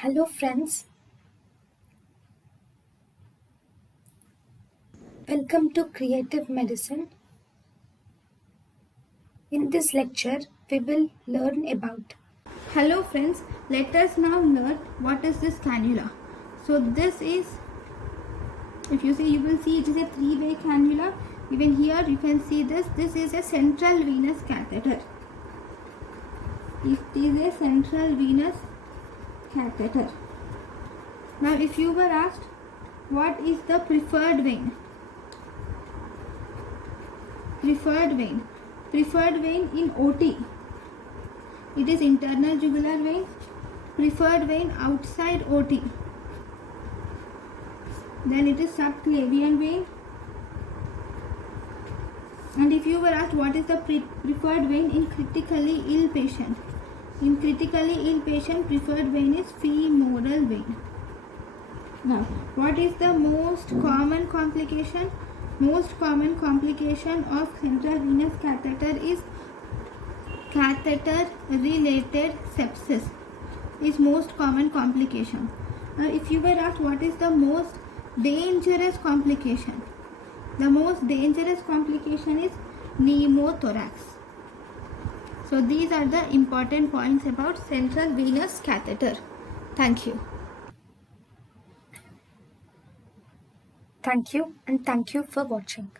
Hello friends, welcome to Creative Medicine. In this lecture, we will learn about. Hello friends, let us now learn what is this cannula. So this is, if you see, you will see it is a three-way cannula. Even here you can see this is a central venous catheter. It is a central venous catheter. Now if you were asked what is the preferred vein? Preferred vein in OT. It is internal jugular vein. Preferred vein outside OT. Then it is subclavian vein. And if you were asked what is the preferred vein in critically ill patient? In critically ill patient, preferred vein is femoral vein. Now, what is the most common complication? Most common complication of central venous catheter is catheter related sepsis is most common complication. Now if you were asked what is the most dangerous complication, the most dangerous complication is pneumothorax. So these are the important points about central venous catheter. Thank you. Thank you and thank you for watching.